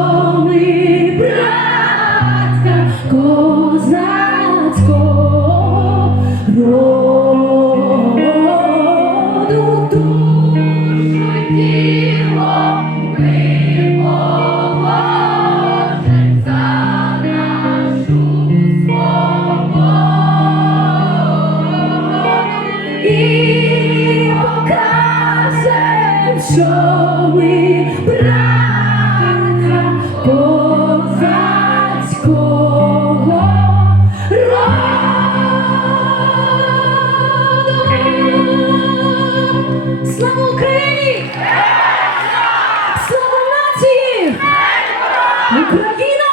Only. いビーナ